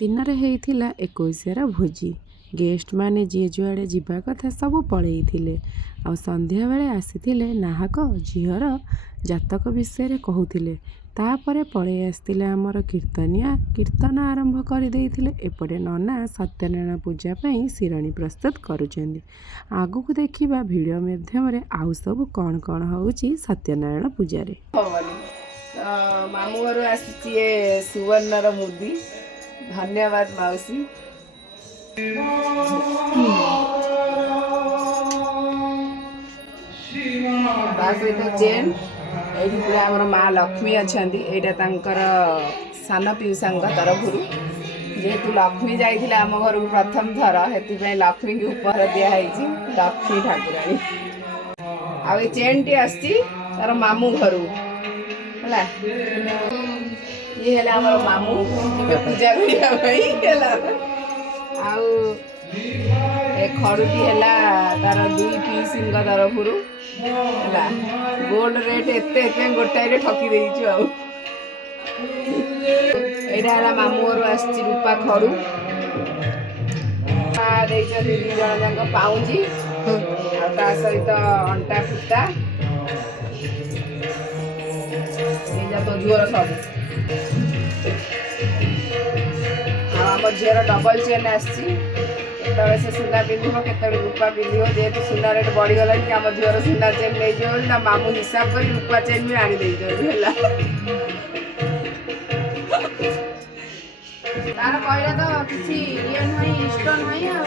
ଦିନରେ ହେଇଥିଲା 21ର ଭୋଜି। ଗେଷ୍ଟ ମାନେ ଯିଏ ଯୁଆଡ଼େ ଯିବା କଥା ସବୁ ପଳେଇଥିଲେ। ଆଉ ସନ୍ଧ୍ୟାବେଳେ ଆସିଥିଲେ ନାହକ ଝିଅର ଜାତକ ବିଷୟରେ କହୁଥିଲେ। ତାପରେ ପଳେଇ ଆସିଥିଲେ ଆମର କୀର୍ତ୍ତନିଆ। କୀର୍ତ୍ତନ ଆରମ୍ଭ କରିଦେଇଥିଲେ। ଏପଟେ ନନା ସତ୍ୟନାରାୟଣ ପୂଜା ପାଇଁ ଶିରାଣି ପ୍ରସ୍ତୁତ କରୁଛନ୍ତି। ଆଗକୁ ଦେଖିବା ଭିଡ଼ିଓ ମାଧ୍ୟମରେ ଆଉ ସବୁ କ'ଣ କ'ଣ ହେଉଛି ସତ୍ୟନାରାୟଣ ପୂଜାରେ। ମାମୁଁ ଘରୁ ଆସିଛି ଏ ସୁବର୍ଣ୍ଣର ମୁଦି। ଧନ୍ୟବାଦ ମାଉସୀ। ତା ସହିତ ଚେନ୍ ଏଇଠି ପୁରା ଆମର ମା ଲକ୍ଷ୍ମୀ ଅଛନ୍ତି। ଏଇଟା ତାଙ୍କର ସାନ ପିଉସାଙ୍କ ତରଫରୁ, ଯେହେତୁ ଲକ୍ଷ୍ମୀ ଯାଇଥିଲେ ଆମ ଘରକୁ ପ୍ରଥମ ଥର, ସେଥିପାଇଁ ଲକ୍ଷ୍ମୀଙ୍କୁ ଉପହାର ଦିଆହେଇଛି, ଲକ୍ଷ୍ମୀ ଠାକୁରାଣୀ। ଆଉ ଏ ଚେନ୍ଟି ଆସିଛି ତାର ମାମୁଁ ଘରୁ ହେଲା। ଇଏ ହେଲା ଆମର ମାମୁଁ ପୂଜା କରିବା ପାଇଁ ହେଲା। ଆଉ ଏ ଖଡ଼ୁଟି ହେଲା ତାର ଦୁଇ ପିଇସିଙ୍କ ତରଫରୁ ହେଲା। ଗୋଲ୍ଡ ରେଟ୍ ଏତେ ଗୋଟାଏରେ ଠକି ଦେଇଛୁ। ଆଉ ଏଇଟା ହେଲା ମାମୁଁ ଘରୁ ଆସିଛି ରୂପା ଖଡ଼ୁ। ଦେଇଛନ୍ତି 2 ଜଣ ଯାକ ପାଉଁଜି, ଆଉ ତା ସହିତ ଅଣ୍ଟା ଫୁଟା। ଏଇଟା ତ ଝିଅର ସବୁ। ଆଉ ଆମ ଝିଅର ଡବଲ ଚେନ୍ ଆସିଛି। କେତେବେଳେ ସେ ସୁନା ପିନ୍ଧିବ, କେତେବେଳେ ରୂପା ପିନ୍ଧିବ। ଯେହେତୁ ସୁନା ରେଟ୍ ବଢ଼ିଗଲାଣି, ଆମ ଝିଅର ସୁନା ଚେନ୍ ନେଇଯିବ ବୋଲି ତା ମାମୁଁ ହିସାବ କରି ରୂପା ଚେନ୍ ବି ଆଣି ଦେଇଛନ୍ତି ହେଲା। ତାର କହିଲା ତ କିଛି ଇଏ ନାହିଁ, ଇଷ୍ଟ ନାହିଁ। ଆଉ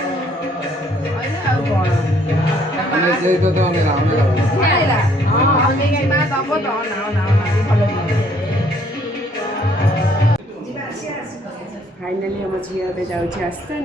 କହିଲା ଆଉ କ'ଣ ମା ଦବ ତ ଭଲ। ଫାଇନାଲି ଆମ ଝିଅ ଏବେ ଯାଉଛି ଆସ୍ଥାନ।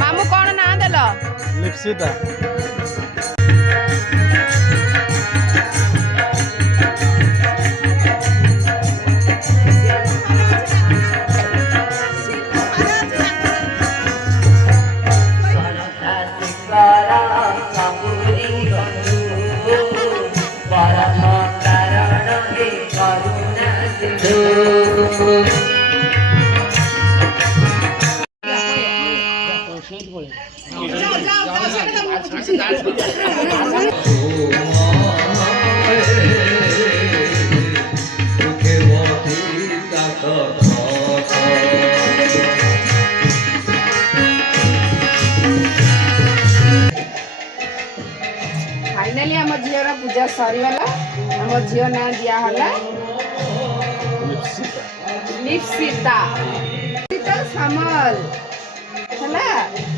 ମାମୁଁ କ'ଣ ନାଁ ଦେଲ? ଲିପ୍ସିତା। फाइनाली आम झीर पूजा सरीगला। आम झील ना दिहला लिप्सिता सामल है।